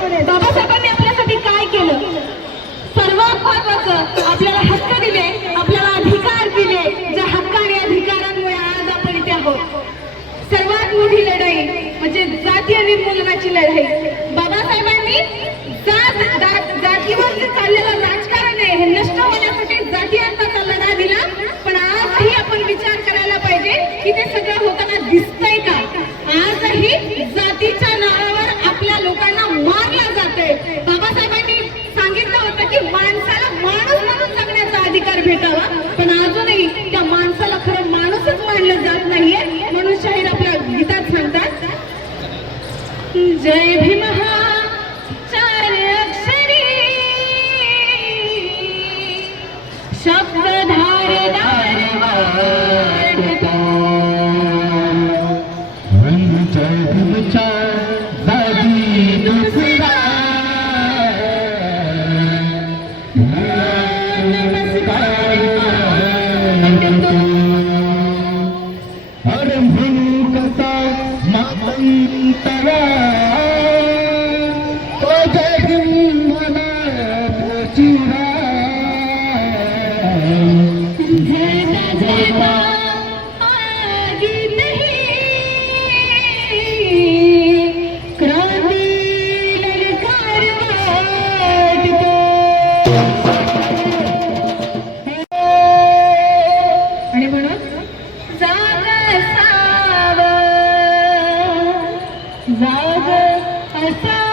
बाबासाहेबांनी आपल्यासाठी काय केलं? सर्वात महत्वाचं आपल्याला हक्क दिले आपल्याला अधिकार दिले. ज्या हक्क आणि अधिकारांमुळे आज आपण इथे आहोत. सर्वात मोठी लढाई म्हणजे जाती आणि निर्मूलनाची लढाई. बाबासाहेबांनी जात जातीवर जे चाललेलं राजकारण आहे हे नष्ट होण्यासाठी जातीयांचा लढा दिला. पण आजही आपण विचार करायला पाहिजे की ते सगळं होताना दिसतंय का? भेटावा. पण अजूनही त्या माणसाला खरं माणूसच मानलं जात नाहीये. म्हणून शाहीर आपल्या गीतात सांगतात. जय भीम चार अक्षरी. शब्द अरे कसा मातंतरा तो जगी मला तुझे जयता जयता क्रांती ललकार आणि म्हणून Essa